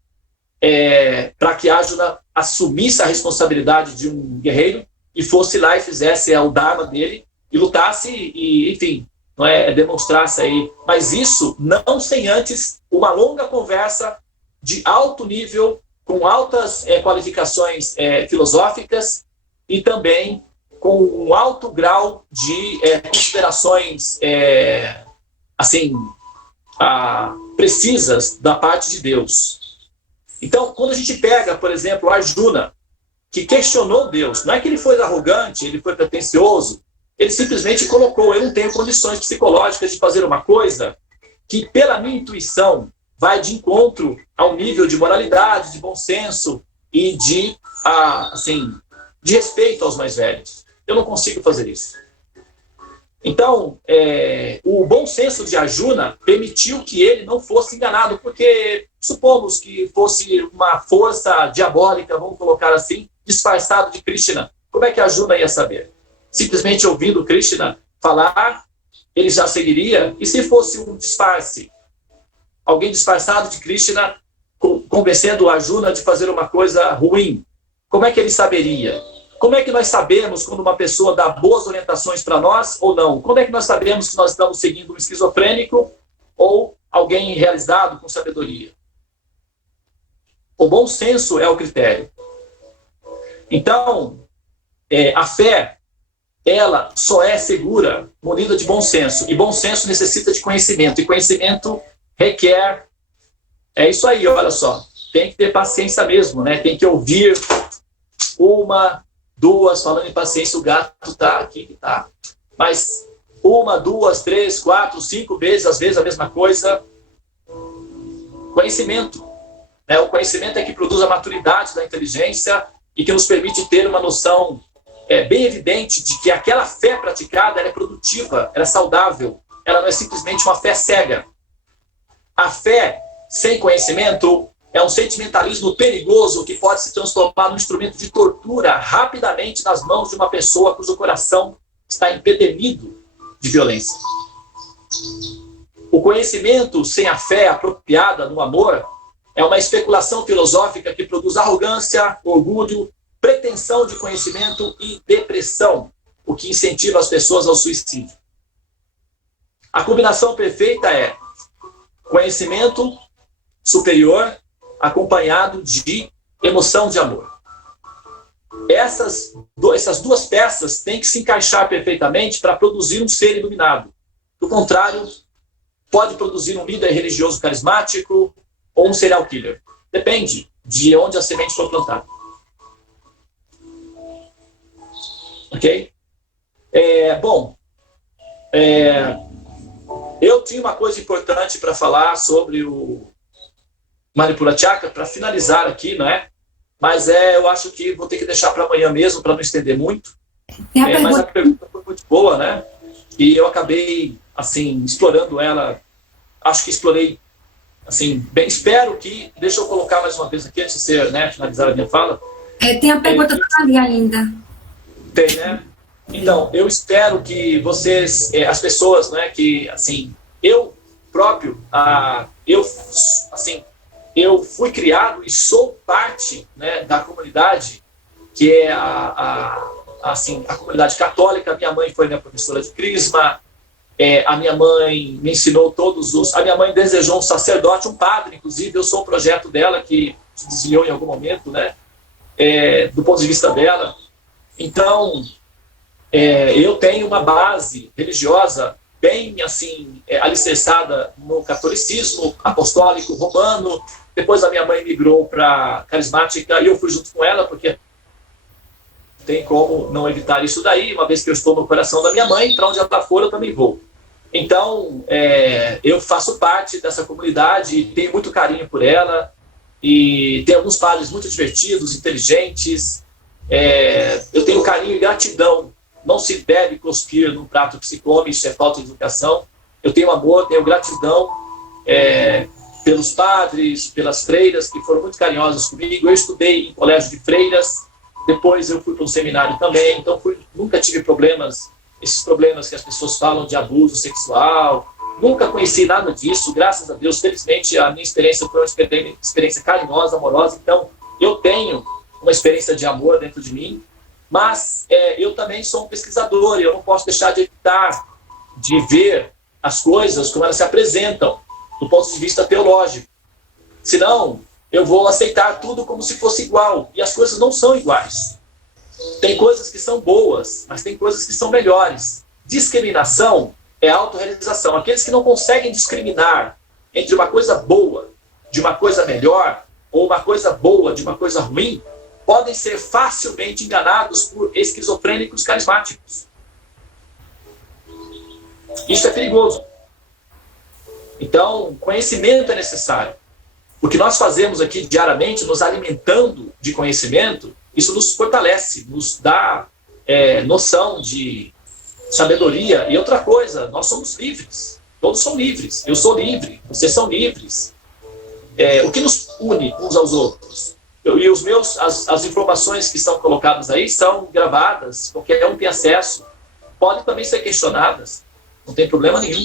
para que Arjuna assumisse a responsabilidade de um guerreiro e fosse lá e fizesse o dharma dele, e lutasse, e, enfim, não é demonstrar-se aí, mas isso não sem antes uma longa conversa de alto nível, com altas qualificações filosóficas e também com um alto grau de considerações assim, precisas da parte de Deus. Então, quando a gente pega, por exemplo, Arjuna, que questionou Deus, não é que ele foi arrogante, ele foi pretensioso, ele simplesmente colocou: eu não tenho condições psicológicas de fazer uma coisa que, pela minha intuição, vai de encontro ao nível de moralidade, de bom senso e de respeito aos mais velhos. Eu não consigo fazer isso. Então, o bom senso de Arjuna permitiu que ele não fosse enganado, porque supomos que fosse uma força diabólica, vamos colocar assim, disfarçado de Krishna. Como é que Arjuna ia saber? Simplesmente ouvindo Krishna falar, ele já seguiria? E se fosse um disfarce? Alguém disfarçado de Krishna convencendo Arjuna de fazer uma coisa ruim? Como é que ele saberia? Como é que nós sabemos quando uma pessoa dá boas orientações para nós ou não? Como é que nós sabemos que nós estamos seguindo um esquizofrênico ou alguém realizado com sabedoria? O bom senso é o critério. Então, a fé, ela só é segura munida de bom senso. E bom senso necessita de conhecimento. E conhecimento requer... É isso aí, olha só. Tem que ter paciência mesmo, né? Tem que ouvir uma... duas, falando em paciência, o gato tá aqui, tá. Mas 1, 2, 3, 4, 5 vezes, às vezes a mesma coisa. Conhecimento. Né? O conhecimento é que produz a maturidade da inteligência e que nos permite ter uma noção bem evidente de que aquela fé praticada ela é produtiva, ela é saudável, ela não é simplesmente uma fé cega. A fé sem conhecimento é um sentimentalismo perigoso que pode se transformar num instrumento de tortura rapidamente nas mãos de uma pessoa cujo coração está empedernido de violência. O conhecimento sem a fé apropriada no amor é uma especulação filosófica que produz arrogância, orgulho, pretensão de conhecimento e depressão, o que incentiva as pessoas ao suicídio. A combinação perfeita é conhecimento superior acompanhado de emoção de amor. Essas duas peças têm que se encaixar perfeitamente para produzir um ser iluminado. Do contrário, pode produzir um líder religioso carismático ou um serial killer. Depende de onde a semente for plantada. Ok? Eu tinha uma coisa importante para falar sobre o Manipura Chakra, para finalizar aqui, não é? Mas eu acho que vou ter que deixar para amanhã mesmo, para não estender muito. Mas a pergunta foi muito boa, né? E eu acabei, assim, explorando ela. Acho que explorei, assim, bem. Espero que... Deixa eu colocar mais uma vez aqui, antes de finalizar a minha fala. Tem a pergunta ali ainda. Tem, né? Então, eu espero que vocês, as pessoas, né, que, assim, eu próprio, eu fui criado e sou parte, né, da comunidade, que é a comunidade católica. Minha mãe foi minha professora de Crisma, a minha mãe me ensinou a minha mãe desejou um sacerdote, um padre, inclusive. Eu sou um projeto dela que se desviou em algum momento, né, do ponto de vista dela. Então, eu tenho uma base religiosa bem, assim, alicerçada no catolicismo apostólico romano. Depois a minha mãe migrou para carismática e eu fui junto com ela, porque não tem como não evitar isso daí, uma vez que eu estou no coração da minha mãe, para onde ela for eu também vou. Então, eu faço parte dessa comunidade e tenho muito carinho por ela, e tem alguns padres muito divertidos, inteligentes. Eu tenho carinho e gratidão. Não se deve cuspir num prato que se come, isso é falta de educação. Eu tenho amor, tenho gratidão pelos padres, pelas freiras, que foram muito carinhosas comigo. Eu estudei em colégio de freiras, depois eu fui para um seminário também, então nunca tive problemas, esses problemas que as pessoas falam de abuso sexual. Nunca conheci nada disso, graças a Deus. Felizmente, a minha experiência foi uma experiência carinhosa, amorosa. Então, eu tenho uma experiência de amor dentro de mim, mas eu também sou um pesquisador e eu não posso deixar de evitar de ver as coisas como elas se apresentam, do ponto de vista teológico. Senão, eu vou aceitar tudo como se fosse igual, e as coisas não são iguais. Tem coisas que são boas, mas tem coisas que são melhores. Discriminação é autorrealização. Aqueles que não conseguem discriminar entre uma coisa boa de uma coisa melhor, ou uma coisa boa de uma coisa ruim, podem ser facilmente enganados por esquizofrênicos carismáticos. Isso é perigoso. Então, conhecimento é necessário. O que nós fazemos aqui diariamente, nos alimentando de conhecimento, isso nos fortalece, nos dá noção de sabedoria. E outra coisa, nós somos livres. Todos são livres. Eu sou livre, vocês são livres. O que nos une uns aos outros? As informações que são colocadas aí são gravadas, qualquer um tem acesso. Podem também ser questionadas, não tem problema nenhum.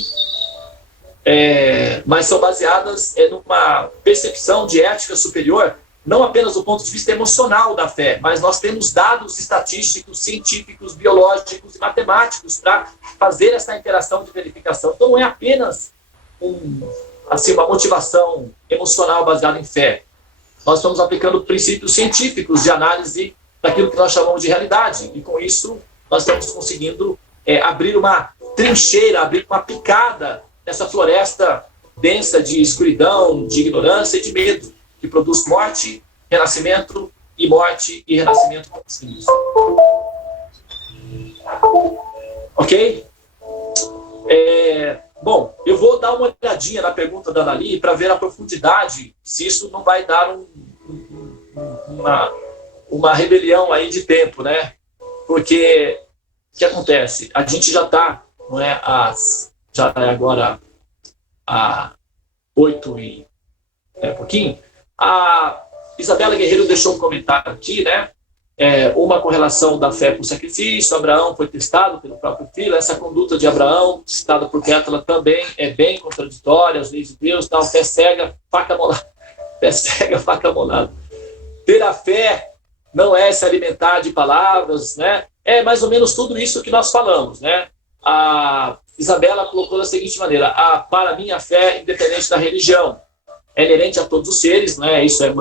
Mas são baseadas numa percepção de ética superior, não apenas do ponto de vista emocional da fé, mas nós temos dados estatísticos, científicos, biológicos e matemáticos para fazer essa interação de verificação. Então não é apenas uma motivação emocional baseada em fé. Nós estamos aplicando princípios científicos de análise daquilo que nós chamamos de realidade, e com isso nós estamos conseguindo abrir uma trincheira, abrir uma picada nessa floresta densa de escuridão, de ignorância e de medo, que produz morte, renascimento e morte e renascimento contínuos. Ok? Bom, eu vou dar uma olhadinha na pergunta da Anali para ver a profundidade, se isso não vai dar uma rebelião aí de tempo, né? Porque o que acontece? A gente já está, não é, já é agora a 8 e pouquinho. A Isabela Guerreiro deixou um comentário aqui, né? Uma correlação da fé com o sacrifício. Abraão foi testado pelo próprio filho. Essa conduta de Abraão, citada por Pétala, também é bem contraditória às leis de Deus. Tal, fé cega, faca molada. Fé cega, faca molada. Ter a fé não é se alimentar de palavras, né? É mais ou menos tudo isso que nós falamos, né? A Isabela colocou da seguinte maneira: para mim a fé, independente da religião, é inerente a todos os seres, né? Isso é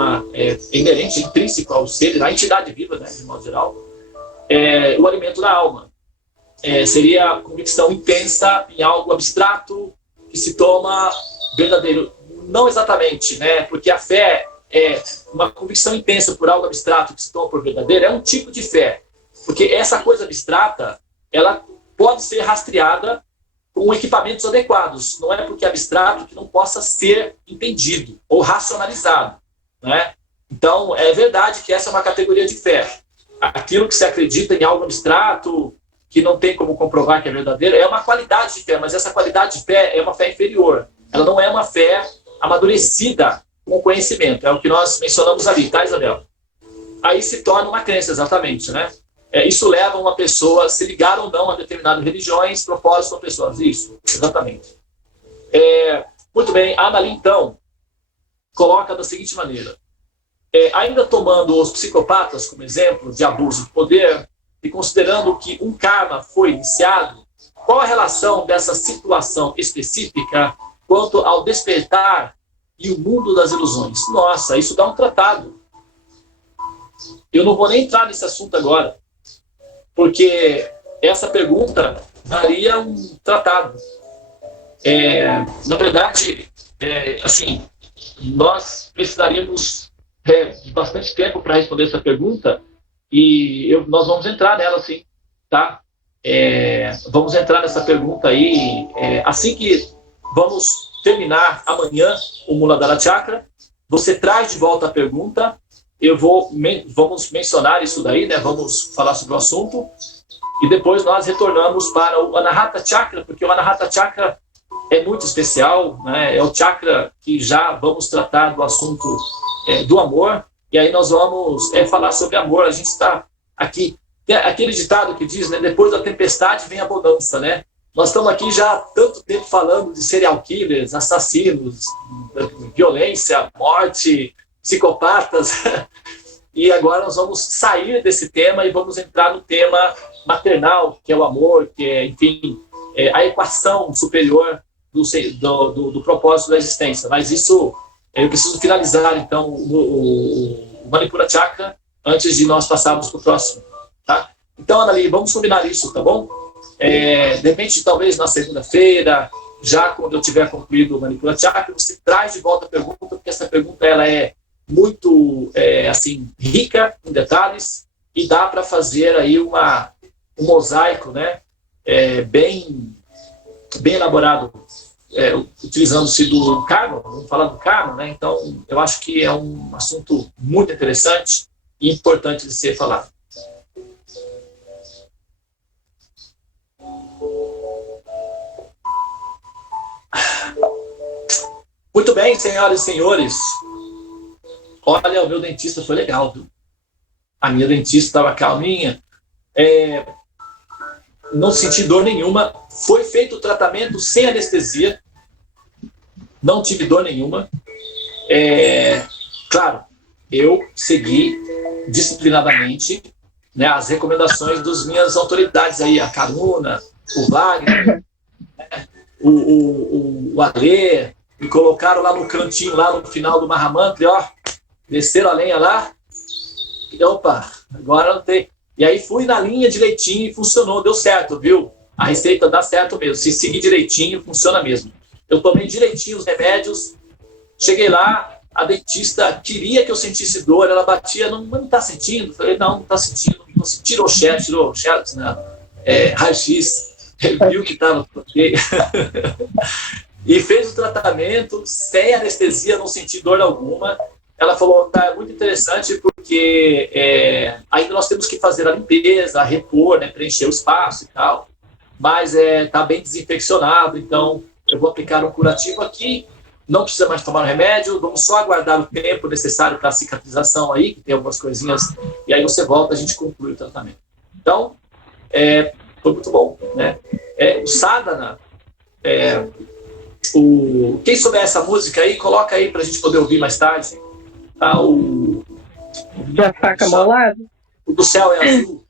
inerente, intrínseco aos seres, à entidade viva, né? De modo geral. O alimento da alma. Seria a convicção intensa em algo abstrato que se toma verdadeiro. Não exatamente, né? Porque a fé é uma convicção intensa por algo abstrato que se toma por verdadeiro, é um tipo de fé. Porque essa coisa abstrata, ela pode ser rastreada com equipamentos adequados. Não é porque é abstrato que não possa ser entendido ou racionalizado, né? Então, é verdade que essa é uma categoria de fé. Aquilo que se acredita em algo abstrato, que não tem como comprovar que é verdadeiro, é uma qualidade de fé, mas essa qualidade de fé é uma fé inferior. Ela não é uma fé amadurecida com conhecimento. É o que nós mencionamos ali, tá, Isabel? Aí se torna uma crença, exatamente, né? Isso leva uma pessoa a se ligar ou não a determinadas religiões, propósitos ou pessoas. Isso, exatamente. Muito bem, a Anali, então, coloca da seguinte maneira. Ainda tomando os psicopatas como exemplo de abuso de poder e considerando que um karma foi iniciado, qual a relação dessa situação específica quanto ao despertar e o mundo das ilusões? Nossa, isso dá um tratado. Eu não vou nem entrar nesse assunto agora, porque essa pergunta daria um tratado. Na verdade, assim, nós precisaríamos de bastante tempo para responder essa pergunta e nós vamos entrar nela, sim, tá? Vamos entrar nessa pergunta aí assim que vamos terminar amanhã o Muladhara Chakra. Você traz de volta a pergunta. Vamos mencionar isso daí, né? Vamos falar sobre o assunto e depois nós retornamos para o Anahata Chakra, porque o Anahata Chakra é muito especial, né? É o chakra que já vamos tratar do assunto do amor, e aí nós vamos falar sobre amor. A gente está aqui, aquele ditado que diz, né? Depois da tempestade vem a bonança, né? Nós estamos aqui já há tanto tempo falando de serial killers, assassinos, violência, morte, psicopatas, e agora nós vamos sair desse tema e vamos entrar no tema maternal, que é o amor, que é, enfim, a equação superior do propósito da existência. Mas isso, eu preciso finalizar, então, o Manipura Chakra antes de nós passarmos para o próximo. Tá? Então, Anali, vamos combinar isso, tá bom? De repente, talvez na segunda-feira, já quando eu tiver concluído o Manipura Chakra, você traz de volta a pergunta, porque essa pergunta ela é muito assim, rica em detalhes e dá para fazer aí um mosaico, né? Bem elaborado, utilizando-se do karma, vamos falar do karma, né? Então, eu acho que é um assunto muito interessante e importante de ser falado. Muito bem, senhoras e senhores. Olha, o meu dentista foi legal, viu? A minha dentista estava calminha. Não senti dor nenhuma. Foi feito o tratamento sem anestesia. Não tive dor nenhuma. Claro, eu segui disciplinadamente, né, as recomendações das minhas autoridades aí, a Karuna, o Wagner, né, o Alê, me colocaram lá no cantinho, lá no final do Mahamantra, ó, desceram a lenha lá, e, opa, agora não tem. E aí fui na linha direitinho e funcionou, deu certo, viu? A receita dá certo mesmo, se seguir direitinho, funciona mesmo. Eu tomei direitinho os remédios, cheguei lá, a dentista queria que eu sentisse dor, ela batia, não tá sentindo? Falei, não tá sentindo, tirou xerox, né? Raio-X, viu que tava ok. E fez o tratamento sem anestesia, não senti dor alguma. Ela falou, tá, é muito interessante porque ainda nós temos que fazer a limpeza, repor, né, preencher o espaço e tal, mas tá bem desinfeccionado, então eu vou aplicar um curativo aqui, não precisa mais tomar o remédio, vamos só aguardar o tempo necessário para a cicatrização aí, que tem algumas coisinhas, e aí você volta, a gente conclui o tratamento. Então, foi muito bom, né? O sadhana, quem souber essa música aí, coloca aí para a gente poder ouvir mais tarde. Tá, da faca molada? O do céu é azul.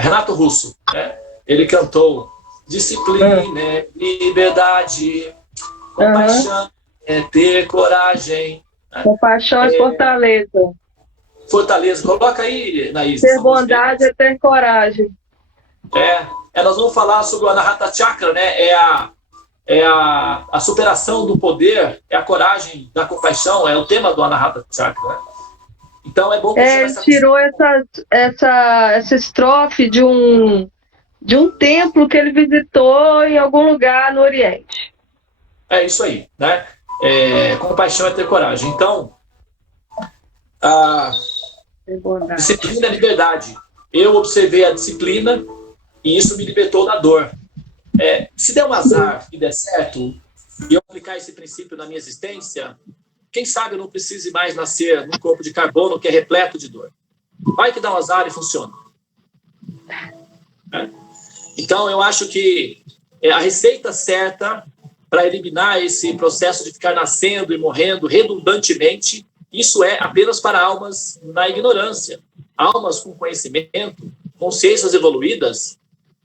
Renato Russo, né? Ele cantou disciplina, liberdade, compaixão, ter coragem. Né? Compaixão é fortaleza. Fortaleza, coloca aí, Naís. Ter bondade é ter coragem. Nós vamos falar sobre o Anahata Chakra, né? A superação do poder, é a coragem da compaixão, é o tema do Anahata Chakra. Né? Então é bom que ele tirou essa estrofe de um templo que ele visitou em algum lugar no Oriente. É isso aí, né? Compaixão é ter coragem. Então, disciplina é liberdade. Eu observei a disciplina e isso me libertou da dor. Se der um azar e der certo, e eu aplicar esse princípio na minha existência, quem sabe eu não precise mais nascer num corpo de carbono que é repleto de dor. Vai que dá um azar e funciona. Então, eu acho que a receita certa para eliminar esse processo de ficar nascendo e morrendo redundantemente, isso é apenas para almas na ignorância. Almas com conhecimento, consciências evoluídas,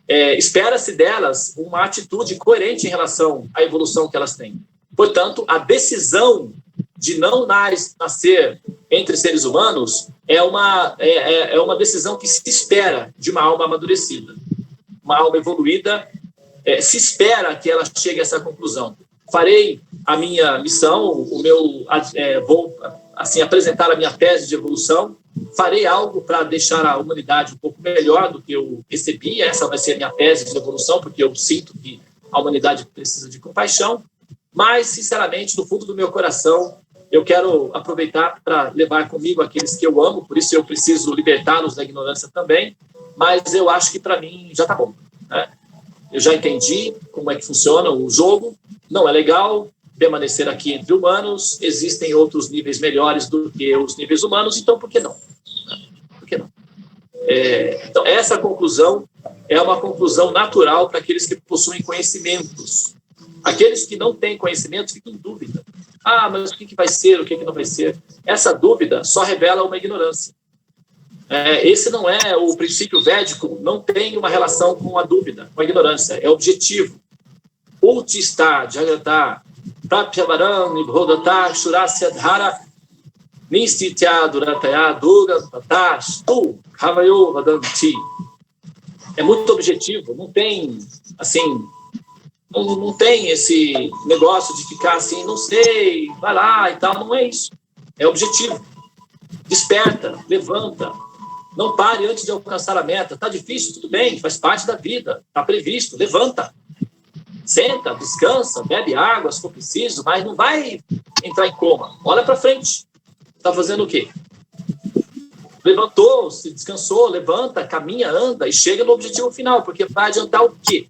espera-se delas uma atitude coerente em relação à evolução que elas têm. Portanto, a decisão de não nascer entre seres humanos é uma decisão que se espera de uma alma amadurecida. Uma alma evoluída, se espera que ela chegue a essa conclusão. Farei a minha missão, vou assim, apresentar a minha tese de evolução, farei algo para deixar a humanidade um pouco melhor do que eu recebi, essa vai ser a minha tese de evolução, porque eu sinto que a humanidade precisa de compaixão, mas, sinceramente, no fundo do meu coração, eu quero aproveitar para levar comigo aqueles que eu amo, por isso eu preciso libertá-los da ignorância também, mas eu acho que para mim já está bom. Né? Eu já entendi como é que funciona o jogo, não é legal permanecer aqui entre humanos, existem outros níveis melhores do que os níveis humanos, então por que não? Por que não? Então, essa conclusão é uma conclusão natural para aqueles que possuem conhecimentos. Aqueles que não têm conhecimento ficam em dúvida. Mas o que vai ser, o que não vai ser? Essa dúvida só revela uma ignorância. Esse não é o princípio védico, não tem uma relação com a dúvida, com a ignorância, é objetivo. Ultista, Jagrata, Prapyavaram, Nibhodata, Shurasya Dhara, Nistitya, Durataya, Duga, Tatash, Tu, Havayo, Vadanti. É muito objetivo, não tem, assim, não tem esse negócio de ficar assim, não sei, vai lá e tal, não é isso. É objetivo. Desperta, levanta, não pare antes de alcançar a meta. Está difícil, tudo bem, faz parte da vida, está previsto, levanta. Senta, descansa, bebe água se for preciso, mas não vai entrar em coma. Olha para frente. Está fazendo o quê? Levantou, se descansou, levanta, caminha, anda e chega no objetivo final, porque vai adiantar o quê?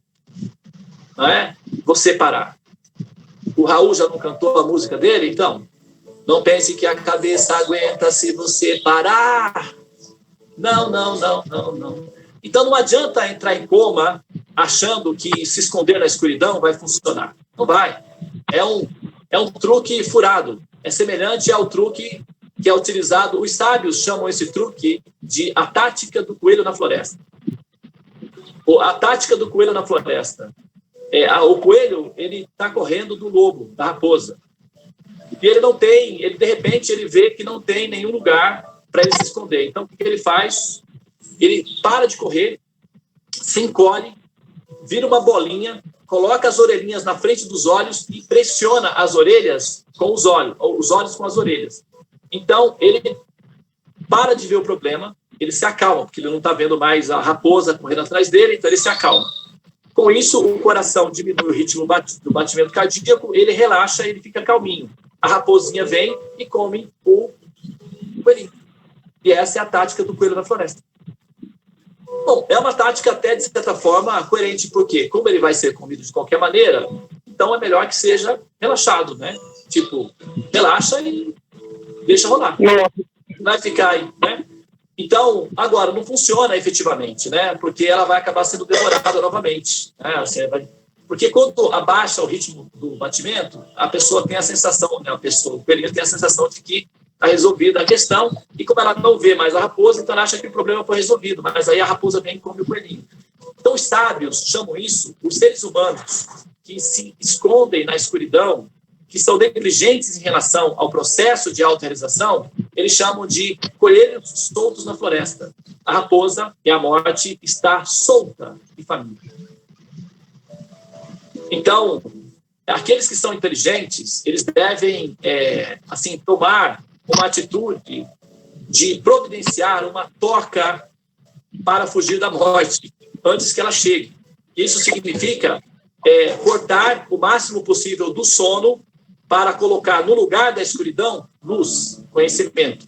Não é? Você parar. O Raul já não cantou a música dele? Então, não pense que a cabeça aguenta se você parar. Não. Então não adianta entrar em coma achando que se esconder na escuridão vai funcionar. Não vai. É um truque furado. É semelhante ao truque que é utilizado. Os sábios chamam esse truque de a tática do coelho na floresta. A tática do coelho na floresta. O coelho, ele está correndo do lobo, da raposa. E ele não tem, de repente, ele vê que não tem nenhum lugar para ele se esconder. Então, o que ele faz? Ele para de correr, se encolhe, vira uma bolinha, coloca as orelhinhas na frente dos olhos e pressiona as orelhas com os olhos com as orelhas. Então, ele para de ver o problema, ele se acalma, porque ele não está vendo mais a raposa correndo atrás dele, então ele se acalma. Com isso, o coração diminui o ritmo do batimento cardíaco, ele relaxa, ele fica calminho. A raposinha vem e come o coelhinho. E essa é a tática do coelho na floresta. Bom, é uma tática até, de certa forma, coerente, porque como ele vai ser comido de qualquer maneira, então é melhor que seja relaxado, né? Tipo, relaxa e deixa rolar. Vai ficar aí, né? Então, agora, não funciona efetivamente, né? Porque ela vai acabar sendo demorada novamente. Né? Porque quando abaixa o ritmo do batimento, a pessoa tem a sensação, né? O coelhinho tem a sensação de que está resolvida a questão, e como ela não vê mais a raposa, então ela acha que o problema foi resolvido, mas aí a raposa vem e come o coelhinho. Então, os sábios chamam isso, os seres humanos que se escondem na escuridão, que são negligentes em relação ao processo de autorrealização, eles chamam de coelhos soltos na floresta. A raposa e a morte está solta e faminta. Então, aqueles que são inteligentes, eles devem, tomar uma atitude de providenciar uma toca para fugir da morte, antes que ela chegue. Isso significa cortar o máximo possível do sono para colocar no lugar da escuridão luz, conhecimento.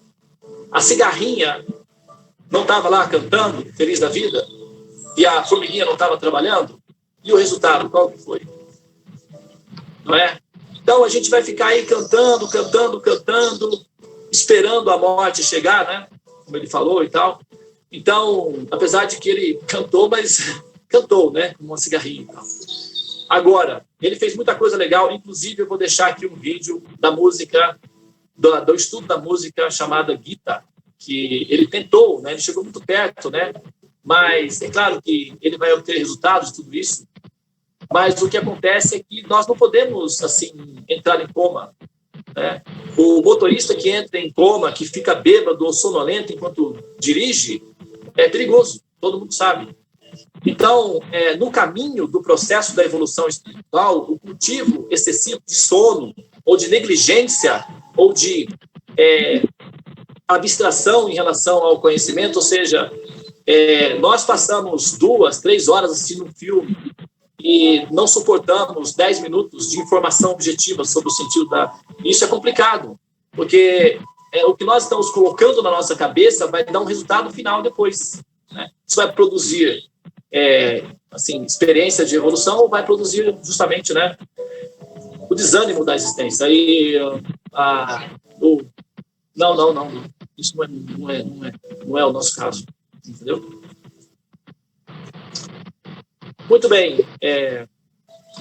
A cigarrinha não estava lá cantando, feliz da vida, e a formiguinha não estava trabalhando, e o resultado, qual que foi? Não é? Então, a gente vai ficar aí cantando, esperando a morte chegar, né? Como ele falou e tal. Então, apesar de que ele cantou, mas cantou, né? Com uma cigarrinha e tal. Agora, ele fez muita coisa legal, inclusive eu vou deixar aqui um vídeo da música, do estudo da música chamada Gita, que ele tentou, né? Ele chegou muito perto, né? Mas é claro que ele vai obter resultados de tudo isso, mas o que acontece é que nós não podemos, assim, entrar em coma, né? O motorista que entra em coma, que fica bêbado ou sonolento enquanto dirige, é perigoso, todo mundo sabe. Então, no caminho do processo da evolução espiritual, o cultivo excessivo de sono, ou de negligência, ou de abstração em relação ao conhecimento, ou seja, nós passamos 2, 3 horas assistindo um filme e não suportamos 10 minutos de informação objetiva sobre o sentido da... Isso é complicado, porque o que nós estamos colocando na nossa cabeça vai dar um resultado final depois, né? Isso vai produzir experiência de evolução, ou vai produzir justamente, né, o desânimo da existência. Aí, não, isso não é o nosso caso, entendeu? Muito bem,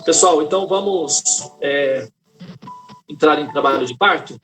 pessoal, então vamos entrar em trabalho de parto.